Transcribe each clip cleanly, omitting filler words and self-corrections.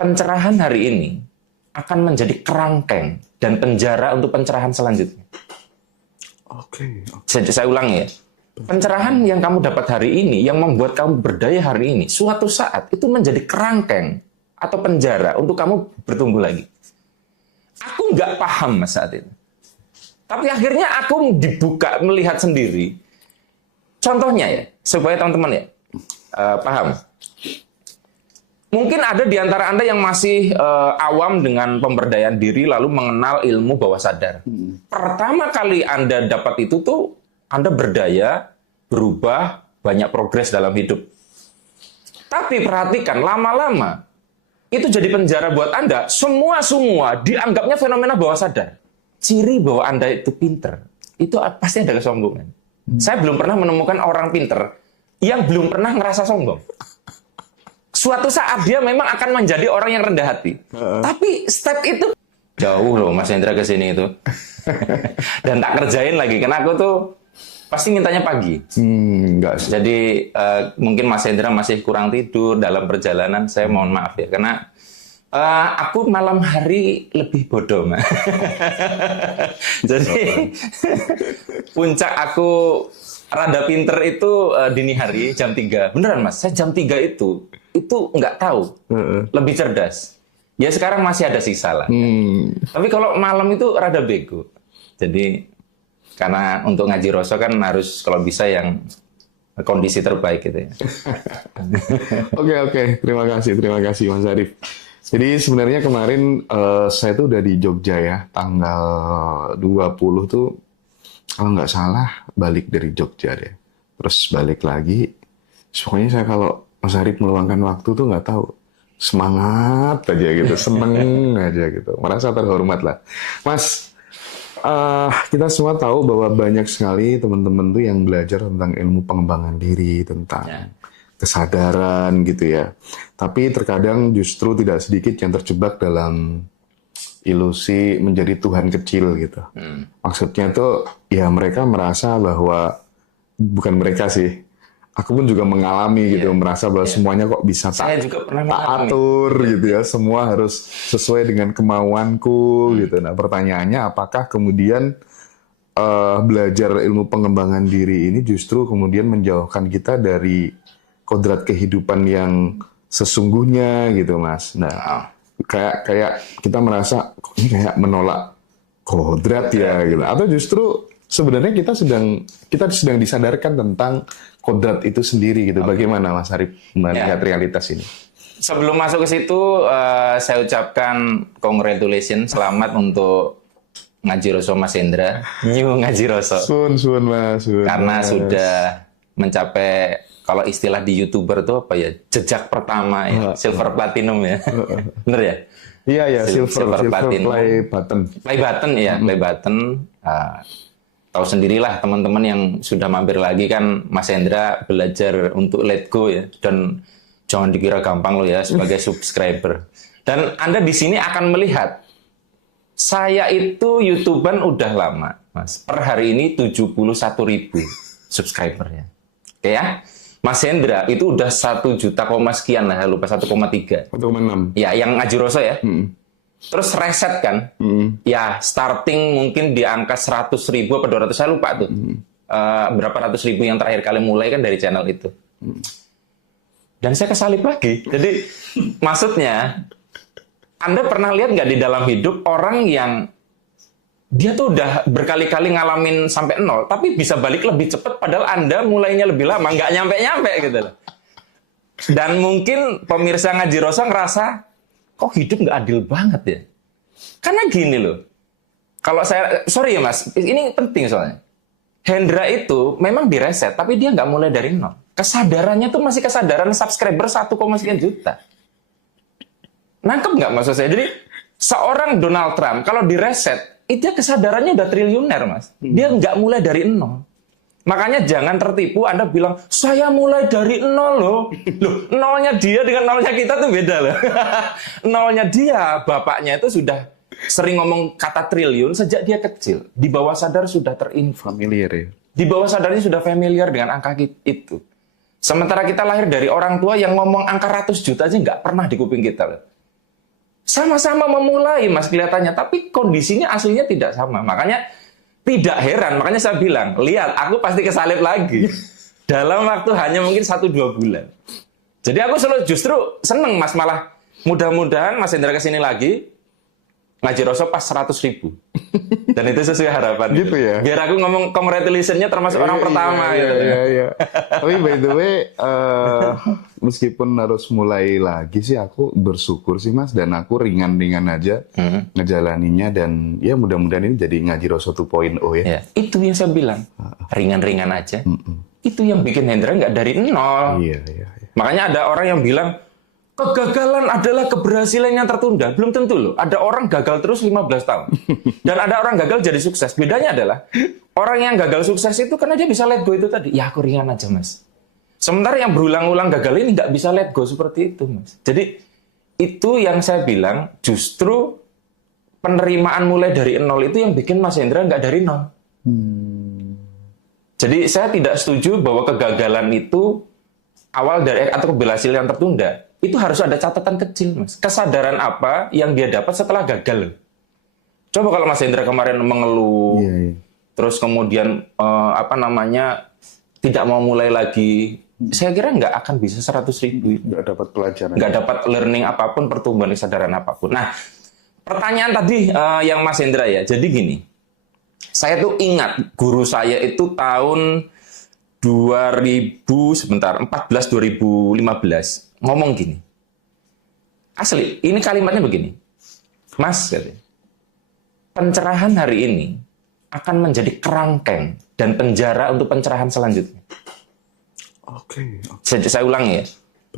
Pencerahan hari ini akan menjadi kerangkeng dan penjara untuk pencerahan selanjutnya. Oke. Saya ulang ya. Pencerahan yang kamu dapat hari ini, yang membuat kamu berdaya hari ini, suatu saat itu menjadi kerangkeng atau penjara untuk kamu bertumbuh lagi. Aku nggak paham saat itu. Tapi akhirnya aku dibuka melihat sendiri. Contohnya ya, supaya teman-teman ya paham. Mungkin ada di antara Anda yang masih awam dengan pemberdayaan diri lalu mengenal ilmu bawah sadar. Pertama kali Anda dapat itu tuh Anda berdaya, berubah, banyak progres dalam hidup. Tapi perhatikan, lama-lama itu jadi penjara buat Anda. Semua dianggapnya fenomena bawah sadar. Ciri bahwa Anda itu pinter, itu pasti ada kesombongan. Saya belum pernah menemukan orang pinter yang belum pernah ngerasa sombong. Suatu saat dia memang akan menjadi orang yang rendah hati. Tapi step itu jauh loh Mas Hendra ke sini itu. Dan tak kerjain lagi, karena aku tuh pasti mintanya pagi. Enggak. Jadi mungkin Mas Hendra masih kurang tidur dalam perjalanan, saya mohon maaf ya. Karena aku malam hari lebih bodoh, Mas. Jadi puncak aku rada pinter itu dini hari jam 3. Beneran Mas, saya jam 3 itu nggak tahu. Lebih cerdas. Ya sekarang masih ada sisa lah. Tapi kalau malam itu rada bego. Jadi karena untuk ngaji Roso kan harus kalau bisa yang kondisi terbaik gitu ya. Oke. Terima kasih Mas Arif. Jadi sebenarnya kemarin saya tuh udah di Jogja ya, tanggal 20 tuh kalau nggak salah balik dari Jogja deh. Terus balik lagi. Pokoknya saya kalau Mas Arif meluangkan waktu tuh nggak tahu, semangat aja gitu, seneng aja gitu, merasa terhormat lah. Mas, kita semua tahu bahwa banyak sekali teman-teman tuh yang belajar tentang ilmu pengembangan diri, tentang kesadaran gitu ya. Tapi terkadang justru tidak sedikit yang terjebak dalam ilusi menjadi Tuhan kecil gitu. Maksudnya tuh ya mereka merasa bahwa, bukan mereka sih, aku pun juga mengalami gitu, merasa bahwa semuanya kok bisa tak atur gitu ya, semua harus sesuai dengan kemauanku gitu. Nah pertanyaannya, apakah kemudian belajar ilmu pengembangan diri ini justru kemudian menjauhkan kita dari kodrat kehidupan yang sesungguhnya gitu Mas. Nah kayak kita merasa kok ini kayak menolak kodrat ya gitu, atau justru sebenarnya kita sedang disadarkan tentang kodrat itu sendiri gitu. Bagaimana Mas Arif melihat realitas ini? Sebelum masuk ke situ, saya ucapkan congratulations, selamat untuk Ngaji Roso Mas Hendra, new Ngaji Roso. Sun Mas. Karena sudah mencapai, kalau istilah di YouTuber itu apa ya, jejak pertama ya, silver platinum ya. Bener ya? Iya, silver platinum. Play button. Tahu sendirilah teman-teman yang sudah mampir lagi kan, Mas Hendra belajar untuk let go ya, dan jangan dikira gampang loh ya sebagai subscriber. Dan Anda di sini akan melihat saya itu YouTuber udah lama, Mas. Per hari ini 71.000 subscribernya. Oke ya. Mas Hendra itu udah 1 juta sekian lah, lupa 1,3. 1,6. Ya, yang Ngaji Roso ya. Terus reset kan, ya starting mungkin di angka 100.000 atau 200, saya lupa tuh. Berapa ratus ribu yang terakhir kali mulai kan dari channel itu. Dan saya kesalip lagi. Jadi maksudnya, Anda pernah lihat nggak di dalam hidup orang yang dia tuh udah berkali-kali ngalamin sampai 0, tapi bisa balik lebih cepat padahal Anda mulainya lebih lama, nggak nyampe-nyampe gitu loh. Dan mungkin pemirsa Ngaji Roso ngerasa, kok hidup nggak adil banget ya? Karena gini loh, kalau saya, sorry ya Mas, ini penting soalnya. Hendra itu memang direset, tapi dia nggak mulai dari 0. Kesadarannya tuh masih kesadaran subscriber 1, sekian juta. Nangkep nggak maksud saya? Jadi seorang Donald Trump kalau direset, itu kesadarannya udah triliuner Mas. Dia nggak mulai dari 0. Makanya jangan tertipu Anda bilang, saya mulai dari 0 loh. Loh, nolnya dia dengan nolnya kita tuh beda loh. Nolnya dia, bapaknya itu sudah sering ngomong kata triliun sejak dia kecil. Di bawah sadar sudah familiar ya. Di bawah sadarnya sudah familiar dengan angka itu. Sementara kita lahir dari orang tua yang ngomong angka ratus juta aja nggak pernah di kuping kita. Sama-sama memulai, Mas, kelihatannya. Tapi kondisinya aslinya tidak sama. Makanya tidak heran. Makanya saya bilang, lihat, aku pasti kesalip lagi. Dalam waktu hanya mungkin 1-2 bulan. Jadi aku selalu justru seneng, Mas. Malah mudah-mudahan Mas Hendra kesini lagi, ngaji Rasul pas 100.000. Dan itu sesuai harapan. Gitu ya? Biar aku ngomong congratulations-nya termasuk orang pertama. Iya. Tapi by the way, meskipun harus mulai lagi sih, aku bersyukur sih, Mas. Dan aku ringan-ringan aja ngejalaninya. Dan ya mudah-mudahan ini jadi ngaji Rasul 2.0 ya. Ya. Itu yang saya bilang. Ringan-ringan aja. Itu yang bikin Hendra nggak dari nol. Iya. Makanya ada orang yang bilang, kegagalan adalah keberhasilan yang tertunda. Belum tentu loh. Ada orang gagal terus 15 tahun. Dan ada orang gagal jadi sukses. Bedanya adalah, orang yang gagal sukses itu karena dia bisa let go itu tadi. Ya aku ringan aja, Mas. Sementara yang berulang-ulang gagal ini nggak bisa let go seperti itu, Mas. Jadi, itu yang saya bilang, justru penerimaan mulai dari nol itu yang bikin Mas Hendra nggak dari nol. Jadi, saya tidak setuju bahwa kegagalan itu awal dari atau keberhasilan yang tertunda. Itu harus ada catatan kecil, Mas. Kesadaran apa yang dia dapat setelah gagal. Coba kalau Mas Hendra kemarin mengeluh, terus kemudian tidak mau mulai lagi, saya kira nggak akan bisa 100.000. Nggak dapat pelajaran. Nggak dapat learning apapun, pertumbuhan kesadaran apapun. Nah, pertanyaan tadi yang Mas Hendra ya, jadi gini, saya tuh ingat guru saya itu tahun 2015 ngomong gini. Asli, ini kalimatnya begini. Mas, katanya, pencerahan hari ini akan menjadi kerangkeng dan penjara untuk pencerahan selanjutnya. Oke. Saya ulangi ya.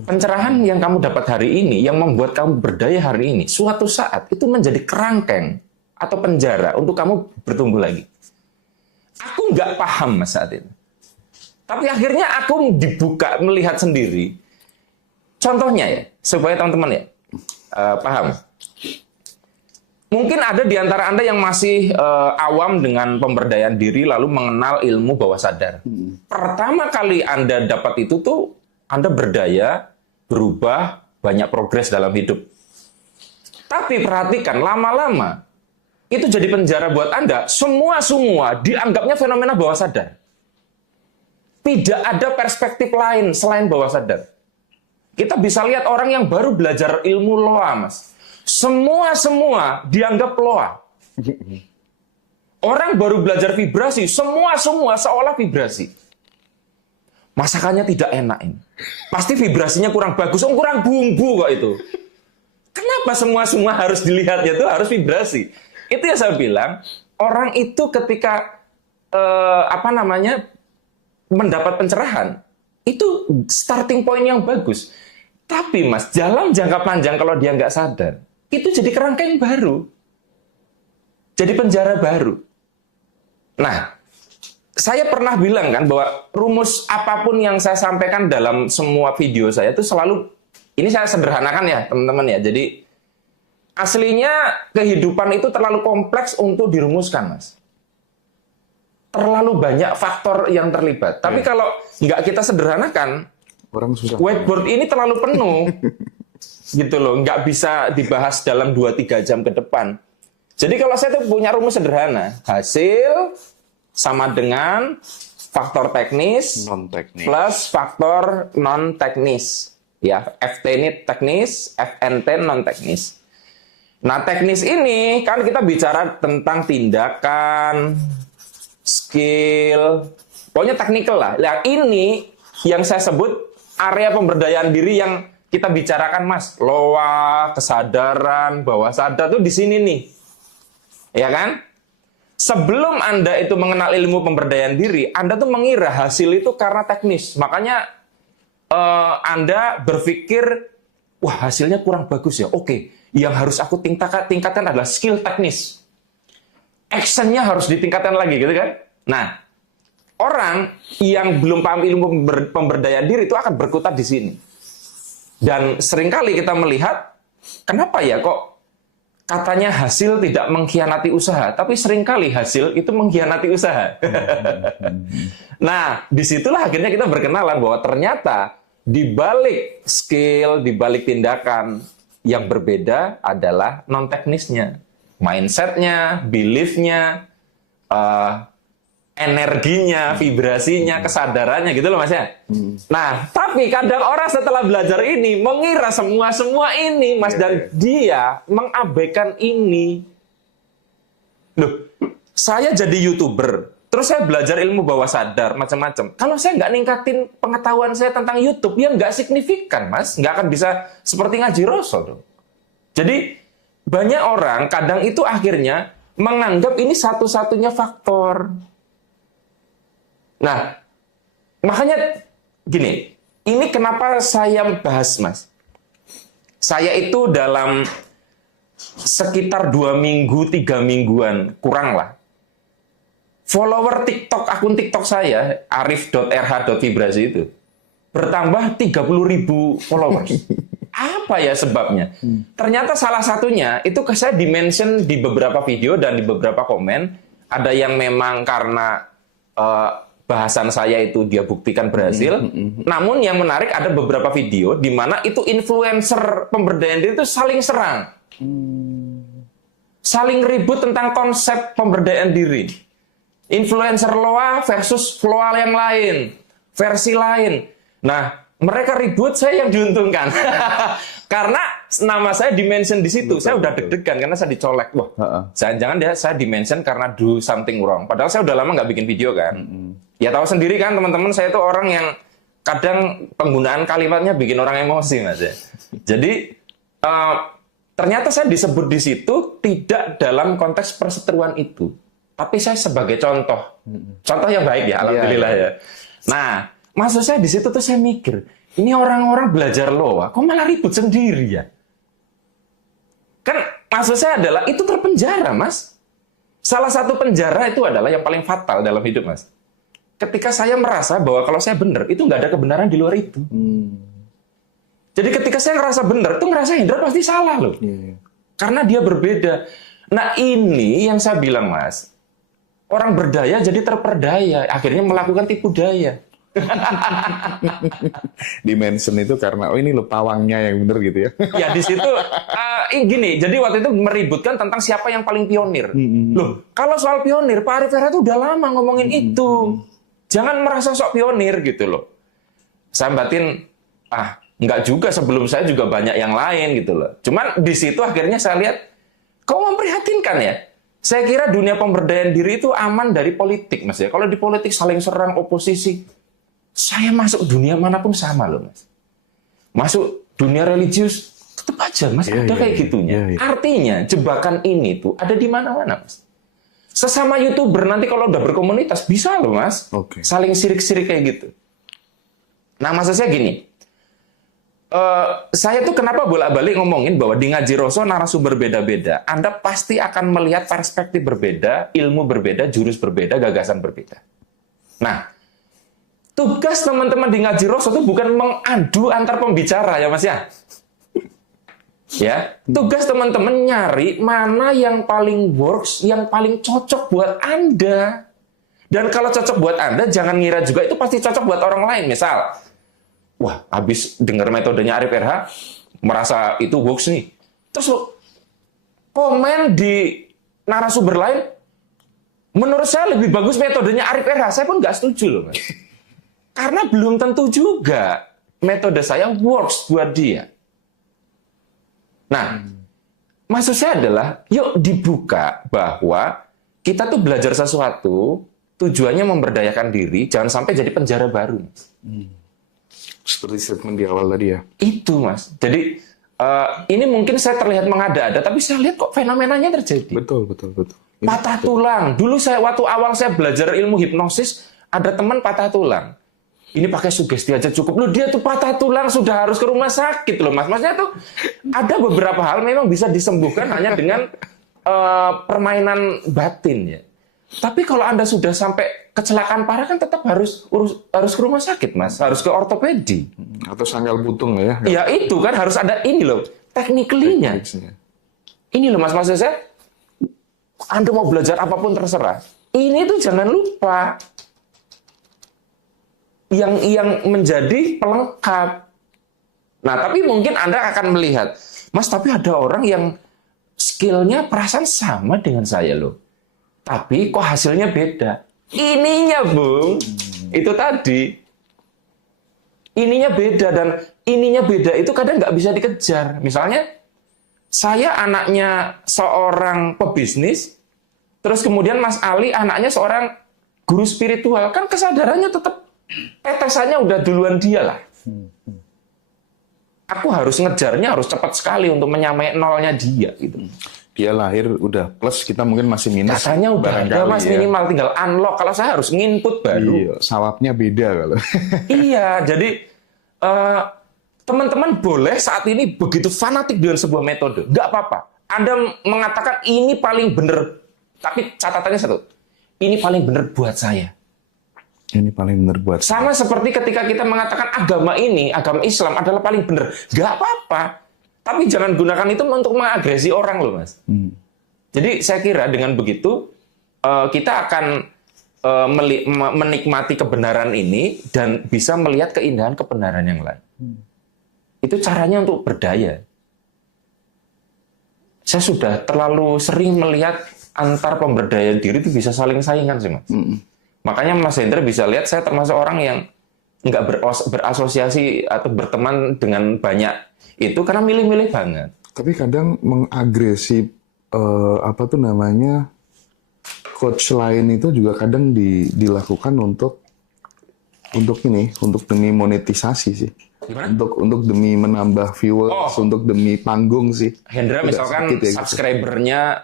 Pencerahan yang kamu dapat hari ini, yang membuat kamu berdaya hari ini, suatu saat itu menjadi kerangkeng atau penjara untuk kamu bertumbuh lagi. Aku nggak paham, Mas, saat itu. Tapi akhirnya aku dibuka, melihat sendiri. Contohnya ya, supaya teman-teman ya paham. Mungkin ada di antara Anda yang masih awam dengan pemberdayaan diri lalu mengenal ilmu bawah sadar. Pertama kali Anda dapat itu tuh Anda berdaya, berubah, banyak progres dalam hidup. Tapi perhatikan, lama-lama itu jadi penjara buat Anda. Semua dianggapnya fenomena bawah sadar. Tidak ada perspektif lain selain bawah sadar. Kita bisa lihat orang yang baru belajar ilmu loa, Mas. Semua dianggap loa. Orang baru belajar vibrasi, semua seolah vibrasi. Masakannya tidak enak ini. Pasti vibrasinya kurang bagus, kurang bumbu kok itu. Kenapa semua harus dilihatnya itu harus vibrasi? Itu yang saya bilang, orang itu ketika mendapat pencerahan, itu starting point yang bagus. Tapi Mas, dalam jangka panjang kalau dia nggak sadar, itu jadi kerangkeng baru. Jadi penjara baru. Nah, saya pernah bilang kan bahwa rumus apapun yang saya sampaikan dalam semua video saya itu selalu, ini saya sederhanakan ya teman-teman ya. Jadi aslinya kehidupan itu terlalu kompleks untuk dirumuskan, Mas. Terlalu banyak faktor yang terlibat. Tapi kalau nggak kita sederhanakan, orang susah. Whiteboard ini terlalu penuh, gitu loh. Nggak bisa dibahas dalam 2-3 jam ke depan. Jadi kalau saya tuh punya rumus sederhana, hasil sama dengan faktor teknis plus faktor non teknis. Ya, FT ini teknis, FNT non teknis. Nah, teknis ini kan kita bicara tentang tindakan, skill, pokoknya teknikal lah. Nah, ini yang saya sebut area pemberdayaan diri yang kita bicarakan, Mas. Loa, kesadaran, bawah sadar tuh di sini nih. Ya kan? Sebelum Anda itu mengenal ilmu pemberdayaan diri, Anda tuh mengira hasil itu karena teknis. Makanya Anda berpikir, wah hasilnya kurang bagus ya. Oke, yang harus aku tingkatkan adalah skill teknis. Actionnya harus ditingkatkan lagi, gitu kan? Nah, orang yang belum paham ilmu pemberdayaan diri itu akan berkutat di sini. Dan seringkali kita melihat, kenapa ya kok katanya hasil tidak mengkhianati usaha, tapi seringkali hasil itu mengkhianati usaha. Nah, disitulah akhirnya kita berkenalan bahwa ternyata di balik skill, di balik tindakan yang berbeda adalah non-teknisnya. Mindset-nya, belief-nya, energinya, vibrasinya, kesadarannya gitu loh Mas ya. Nah, tapi kadang orang setelah belajar ini mengira semua ini Mas, dan dia mengabaikan ini. Loh, saya jadi YouTuber, terus saya belajar ilmu bawah sadar macam-macam. Kalau saya nggak ningkatin pengetahuan saya tentang YouTube, ya nggak signifikan Mas, nggak akan bisa seperti ngaji Rasul dong. Jadi banyak orang kadang itu akhirnya menganggap ini satu-satunya faktor. Nah, makanya gini, ini kenapa saya bahas Mas. Saya itu dalam sekitar 2 minggu, 3 mingguan, kurang lah. Follower TikTok, akun TikTok saya, arif.rh.vibrasi itu, bertambah 30.000 followers. Apa ya sebabnya? Ternyata salah satunya, itu saya di-mention di beberapa video dan di beberapa komen, ada yang memang karena bahasan saya itu dia buktikan berhasil. Namun yang menarik ada beberapa video di mana itu influencer pemberdayaan diri itu saling serang. Saling ribut tentang konsep pemberdayaan diri. Influencer loa versus floa yang lain. Versi lain. Nah, mereka ribut, saya yang diuntungkan. Karena nama saya di-mention di situ. Saya udah deg-degan karena saya dicolek. Wah, jangan-jangan saya di-mention karena do something wrong. Padahal saya udah lama nggak bikin video kan. Ya tahu sendiri kan teman-teman, saya itu orang yang kadang penggunaan kalimatnya bikin orang emosi Mas ya. Jadi ternyata saya disebut di situ tidak dalam konteks perseteruan itu, tapi saya sebagai contoh yang baik ya, alhamdulillah ya. Nah, maksud saya di situ tuh saya mikir, ini orang-orang belajar loa, kok malah ribut sendiri ya? Kan maksud saya adalah itu terpenjara Mas. Salah satu penjara itu adalah yang paling fatal dalam hidup Mas. Ketika saya merasa bahwa kalau saya benar, itu nggak ada kebenaran di luar itu. Jadi ketika saya ngerasa benar, itu ngerasa Hendra pasti salah loh. Karena dia berbeda. Nah ini yang saya bilang Mas, orang berdaya jadi terperdaya, akhirnya melakukan tipu daya. Dimension itu karena, oh ini lo pawangnya yang benar gitu ya. Ya di situ, gini, jadi waktu itu meributkan tentang siapa yang paling pionir. Loh, kalau soal pionir, Pak Arif Erha itu udah lama ngomongin itu. Jangan merasa sok pionir gitu loh. Saya batin, enggak juga, sebelum saya juga banyak yang lain gitu loh. Cuman di situ akhirnya saya lihat, kok memprihatinkan ya? Saya kira dunia pemberdayaan diri itu aman dari politik Mas ya. Kalau di politik saling serang oposisi, saya masuk dunia manapun sama loh Mas. Masuk dunia religius, tetap aja Mas, ada kayak gitunya. Artinya jebakan ini tuh ada di mana-mana Mas. Sesama YouTuber nanti kalau udah berkomunitas bisa loh Mas. Saling sirik-sirik kayak gitu. Nah maksud saya gini, saya tuh kenapa bolak-balik ngomongin bahwa di Ngaji Roso narasumber berbeda-beda. Anda pasti akan melihat perspektif berbeda, ilmu berbeda, jurus berbeda, gagasan berbeda. Nah, tugas teman-teman di Ngaji Roso itu bukan mengadu antar pembicara ya Mas ya. Ya, tugas teman-teman nyari mana yang paling works, yang paling cocok buat Anda. Dan kalau cocok buat Anda, jangan ngira juga itu pasti cocok buat orang lain. Misal, wah, habis dengar metodenya Arif Erha, merasa itu works nih. Terus lo komen di narasumber lain, menurut saya lebih bagus metodenya Arif Erha. Saya pun nggak setuju loh, Mas. Karena belum tentu juga metode saya works buat dia. Nah, maksud saya adalah, yuk dibuka bahwa kita tuh belajar sesuatu, tujuannya memberdayakan diri, jangan sampai jadi penjara baru. Seperti statement di awal tadi ya. Itu Mas. Jadi, ini mungkin saya terlihat mengada-ada, tapi saya lihat kok fenomenanya terjadi. Betul. Patah tulang. Dulu waktu awal saya belajar ilmu hipnosis, ada teman patah tulang. Ini pakai sugesti aja cukup. Loh, dia tuh patah tulang sudah harus ke rumah sakit loh Mas. Maksudnya tuh ada beberapa hal memang bisa disembuhkan hanya dengan permainan batin ya. Tapi kalau Anda sudah sampai kecelakaan parah kan tetap harus ke rumah sakit Mas. Harus ke ortopedi. Atau sanggal putung ya. Ya itu kan harus ada ini loh, technically-nya. Ini loh Mas, maksud saya, Anda mau belajar apapun terserah. Ini tuh jangan lupa yang menjadi pelengkap. Nah, tapi mungkin Anda akan melihat, Mas, tapi ada orang yang skillnya perasaan sama dengan saya loh. Tapi kok hasilnya beda. Ininya, Bung, itu tadi. Ininya beda, dan ininya beda itu kadang nggak bisa dikejar. Misalnya, saya anaknya seorang pebisnis, terus kemudian Mas Ali anaknya seorang guru spiritual. Kan kesadarannya tetap tetesannya udah duluan dia lah. Aku harus ngejarnya, harus cepat sekali untuk menyamai nolnya dia. Gitu. Dia lahir udah plus, kita mungkin masih minus. Katanya udah ada Mas, minimal tinggal unlock. Kalau saya harus nginput baru. Iya, sawapnya beda kalau. Iya, jadi teman-teman boleh saat ini begitu fanatik dengan sebuah metode, nggak apa-apa. Anda mengatakan ini paling benar, tapi catatannya satu, ini paling benar buat saya. Ini paling benar buat saya. Sama seperti ketika kita mengatakan agama ini, agama Islam adalah paling benar, nggak apa-apa. Tapi jangan gunakan itu untuk mengagresi orang loh, Mas. Jadi saya kira dengan begitu kita akan menikmati kebenaran ini dan bisa melihat keindahan kebenaran yang lain. Itu caranya untuk berdaya. Saya sudah terlalu sering melihat antar pemberdayaan diri itu bisa saling saingan sih, Mas. Makanya Mas Hendra bisa lihat saya termasuk orang yang nggak berasosiasi atau berteman dengan banyak itu karena milih-milih banget. Tapi kadang mengagresi coach lain itu juga kadang dilakukan untuk demi monetisasi sih. Gimana? Untuk demi menambah viewers, untuk demi panggung sih. Hendra misalkan subscribernya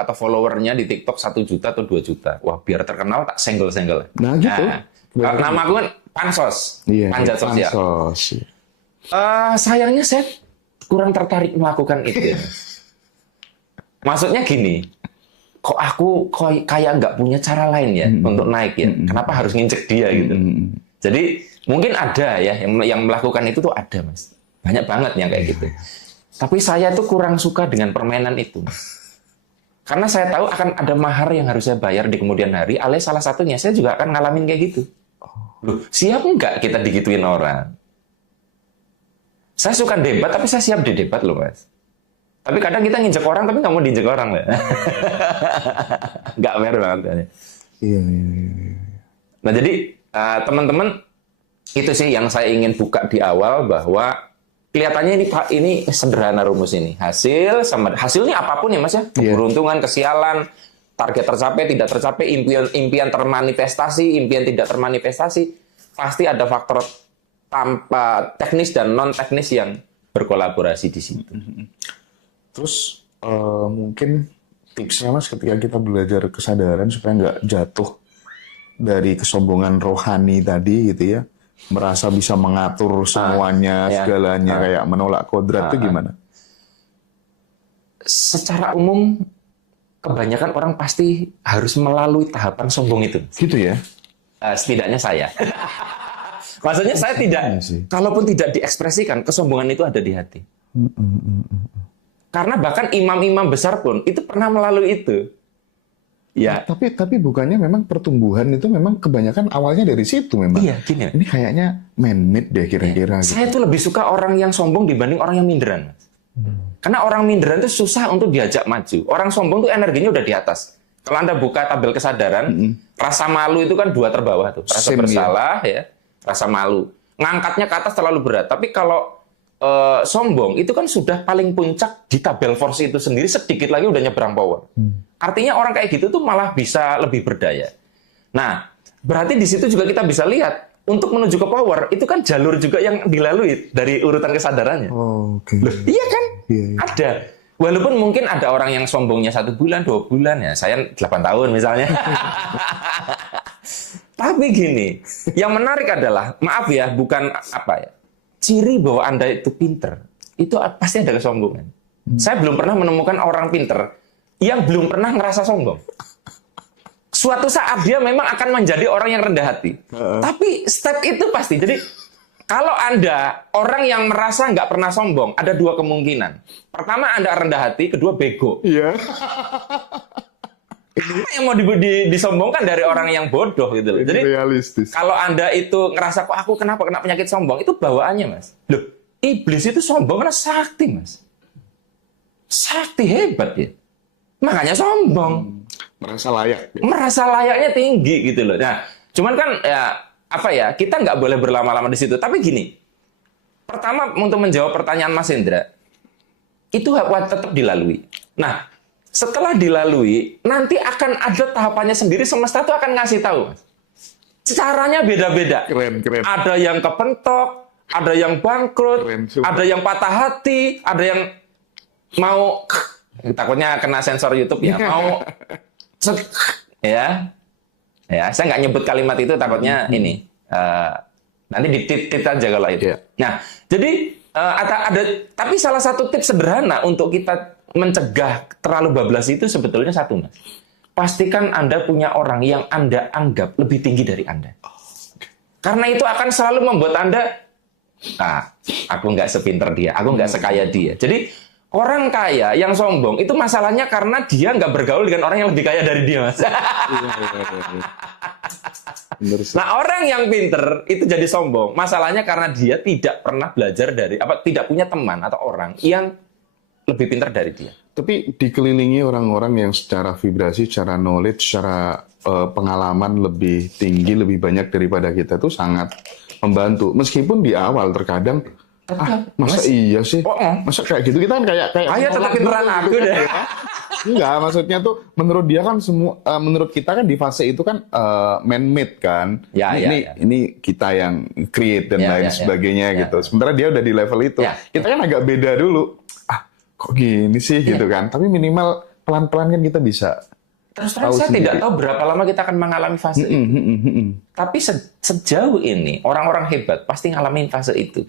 atau followernya di TikTok 1 juta atau 2 juta. Wah, biar terkenal tak senggol-senggol. Nah gitu. Nama aku kan Pansos. Iya, Panjat sosial. Pansos. Sayangnya saya kurang tertarik melakukan itu. Maksudnya gini, kok aku kayak nggak punya cara lain ya untuk naik ya. Kenapa harus nginjek dia gitu. Jadi mungkin ada ya yang melakukan itu tuh ada, Mas. Banyak banget yang kayak gitu. Tapi saya tuh kurang suka dengan permainan itu. Karena saya tahu akan ada mahar yang harus saya bayar di kemudian hari, alias salah satunya saya juga akan ngalamin kayak gitu. Loh, siap nggak kita digituin orang? Saya suka debat, tapi saya siap didebat loh, Mas. Tapi kadang kita nginjek orang, tapi nggak mau diinjek orang lah. Nggak fair banget. Iya. Nah, jadi teman-teman, itu sih yang saya ingin buka di awal, bahwa kelihatannya ini sederhana rumus ini. Hasilnya apapun ya, Mas ya. Keberuntungan, kesialan, target tercapai, tidak tercapai, impian termanifestasi, impian tidak termanifestasi, pasti ada faktor tanpa teknis dan non teknis yang berkolaborasi di situ. Terus mungkin tipsnya, Mas, ketika kita belajar kesadaran supaya nggak jatuh dari kesombongan rohani tadi gitu ya, merasa bisa mengatur semuanya, segalanya, kayak menolak kodrat itu gimana? Secara umum kebanyakan orang pasti harus melalui tahapan sombong itu. Gitu ya? Setidaknya saya. Maksudnya saya tidak, kalaupun tidak diekspresikan, kesombongan itu ada di hati. Karena bahkan imam-imam besar pun itu pernah melalui itu. Ya. Tapi bukannya memang pertumbuhan itu memang kebanyakan awalnya dari situ memang. Iya, gini. Ini kayaknya man-made deh kira-kira. Saya tuh lebih suka orang yang sombong dibanding orang yang minderan. Karena orang minderan itu susah untuk diajak maju. Orang sombong tuh energinya udah di atas. Kalau Anda buka tabel kesadaran, rasa malu itu kan 2 terbawah tuh. Rasa bersalah ya, rasa malu. Ngangkatnya ke atas terlalu berat. Tapi kalau sombong itu kan sudah paling puncak di tabel force itu sendiri, sedikit lagi udah nyebrang power. Artinya orang kayak gitu tuh malah bisa lebih berdaya. Nah, berarti di situ juga kita bisa lihat untuk menuju ke power itu kan jalur juga yang dilalui dari urutan kesadarannya. Loh, iya kan? Iya. Ada. Walaupun mungkin ada orang yang sombongnya 1 bulan, 2 bulan ya, saya 8 tahun misalnya. Tapi gini, yang menarik adalah, maaf ya, bukan apa ya, ciri bahwa Anda itu pinter, itu pasti ada kesombongan. Saya belum pernah menemukan orang pinter yang belum pernah ngerasa sombong. Suatu saat dia memang akan menjadi orang yang rendah hati. Tapi step itu pasti. Jadi kalau Anda orang yang merasa nggak pernah sombong, ada dua kemungkinan. Pertama, Anda rendah hati, kedua bego. Iya. Apa yang mau disombongkan dari orang yang bodoh gitu loh. Jadi realistis. kalau Anda itu ngerasa kok aku kenapa kena penyakit sombong, itu bawaannya, Mas. Loh, iblis itu sombong karena sakti, Mas. Sakti hebat ya. Makanya sombong. Merasa layak. Ya? Merasa layaknya tinggi gitu loh. Nah, cuman kan ya apa ya, kita nggak boleh berlama-lama di situ. Tapi gini, pertama untuk menjawab pertanyaan Mas Hendra, itu tetap dilalui. Nah, setelah dilalui, nanti akan ada tahapannya sendiri, semesta itu akan ngasih tahu. Caranya beda-beda. Keren. Ada yang kepentok, ada yang bangkrut, ada yang patah hati, ada yang mau, takutnya kena sensor YouTube ya, mau, ya, saya nggak nyebut kalimat itu, takutnya ini, nanti ditit aja kalau itu. Yeah. Nah, jadi tapi salah satu tips sederhana untuk kita mencegah terlalu bablas itu sebetulnya satu, Mas. Pastikan Anda punya orang yang Anda anggap lebih tinggi dari Anda. Karena itu akan selalu membuat Anda, aku nggak sepinter dia, aku nggak sekaya dia. Jadi orang kaya yang sombong itu masalahnya karena dia nggak bergaul dengan orang yang lebih kaya dari dia, Mas. Nah, orang yang pinter itu jadi sombong. Masalahnya karena dia tidak pernah belajar tidak punya teman atau orang yang lebih pintar dari dia. Tapi dikelilingi orang-orang yang secara vibrasi, secara knowledge, secara pengalaman lebih tinggi, lebih banyak daripada kita itu sangat membantu. Meskipun di awal terkadang, masa iya sih? Masa kayak gitu? Kita kan kayak ayo tetap pinteran aku deh. Enggak, maksudnya tuh menurut dia kan menurut kita kan di fase itu kan man-made kan. Ini kita yang create dan lain sebagainya gitu. Sementara dia udah di level itu. Kita kan agak beda dulu. Kok gini sih gitu kan. Tapi minimal pelan-pelan kan kita bisa. Terus terang saya tidak tahu berapa lama kita akan mengalami fase itu. Tapi sejauh ini orang-orang hebat pasti ngalamin fase itu.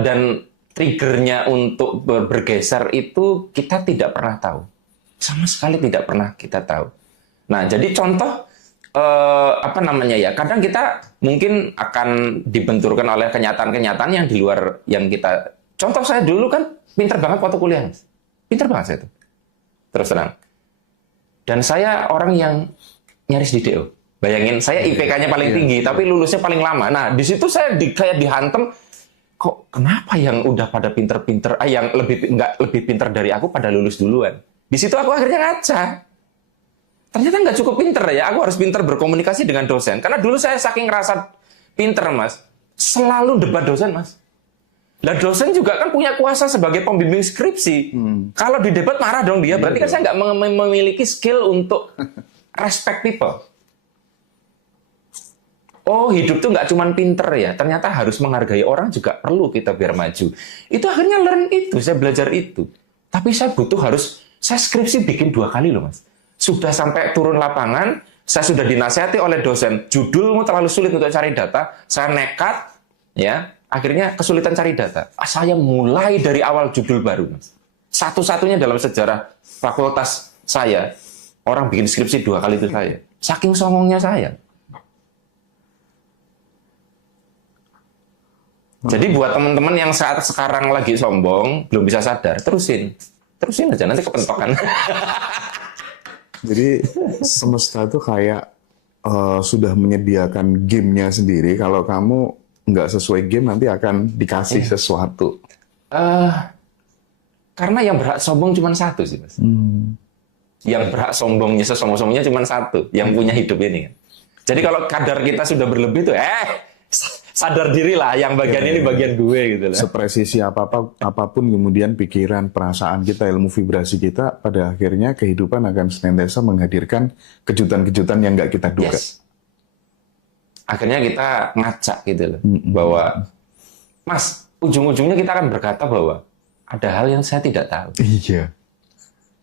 Dan triggernya untuk bergeser itu kita tidak pernah tahu. Sama sekali tidak pernah kita tahu. Nah, jadi contoh kadang kita mungkin akan dibenturkan oleh kenyataan-kenyataan yang di luar yang kita. Contoh saya dulu kan pinter banget waktu kuliah. Pinter banget saya itu. Terus terang. Dan saya orang yang nyaris di DO. Bayangin, saya IPK-nya paling tinggi, tapi lulusnya paling lama. Nah, di situ saya kayak dihantem. Kok kenapa yang udah pada pinter-pinter, yang nggak lebih pinter dari aku pada lulus duluan? Di situ aku akhirnya ngaca. Ternyata nggak cukup pinter ya, aku harus pinter berkomunikasi dengan dosen. Karena dulu saya saking ngerasa pinter, Mas, selalu debat dosen, Mas. Lah dosen juga kan punya kuasa sebagai pembimbing skripsi. Kalau di debat marah dong dia, berarti kan saya nggak memiliki skill untuk respect people. Oh, hidup tuh nggak cuma pinter ya, ternyata harus menghargai orang juga perlu kita biar maju. Itu akhirnya learn itu, saya belajar itu. Tapi saya saya skripsi bikin 2 kali loh, Mas. Sudah sampai turun lapangan, saya sudah dinasihati oleh dosen, judulmu terlalu sulit untuk cari data, saya nekat, ya, akhirnya kesulitan cari data. Saya mulai dari awal judul baru, Mas. Satu-satunya dalam sejarah fakultas saya, orang bikin skripsi 2 kali itu saya. Saking songongnya saya. Jadi buat teman-teman yang saat sekarang lagi sombong, belum bisa sadar, terusin aja, nanti kepentokan. Jadi semesta itu kayak sudah menyediakan gamenya sendiri. Kalau kamu nggak sesuai game, nanti akan dikasih sesuatu. Karena yang berhak sombong cuma satu sih, Mas. Yang berhak sombongnya, sesombong-sombongnya cuma satu, yang punya hidup ini. Jadi kalau kadar kita sudah berlebih tuh, sadar diri lah, yang bagian ini bagian gue gitu lah. Sepresisi apapun kemudian pikiran, perasaan kita, ilmu vibrasi kita, pada akhirnya kehidupan akan senantiasa menghadirkan kejutan-kejutan yang nggak kita duga. Yes. Akhirnya kita ngaca gitu loh, bahwa Mas, ujung-ujungnya kita akan berkata bahwa ada hal yang saya tidak tahu. Iya.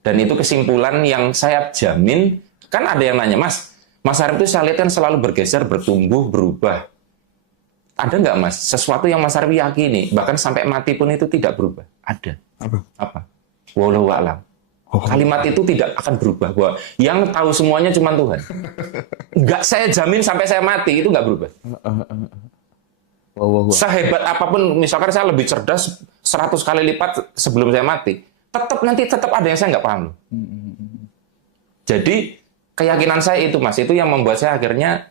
Dan itu kesimpulan yang saya jamin. Kan ada yang nanya, Mas Arif itu saya lihat kan selalu bergeser, bertumbuh, berubah. Ada nggak, Mas, sesuatu yang Mas Arif yakini, bahkan sampai mati pun itu tidak berubah? Ada. Apa? Wallahu a'lam. Kalimat itu tidak akan berubah. Bahwa yang tahu semuanya cuma Tuhan. Nggak, saya jamin sampai saya mati, itu nggak berubah. Sehebat apapun, misalkan saya lebih cerdas 100 kali lipat sebelum saya mati, tetap ada yang saya nggak paham. Jadi keyakinan saya itu, Mas, itu yang membuat saya akhirnya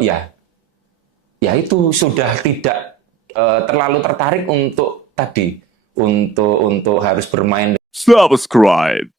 ya itu sudah tidak terlalu tertarik untuk tadi, untuk harus bermain. Subscribe.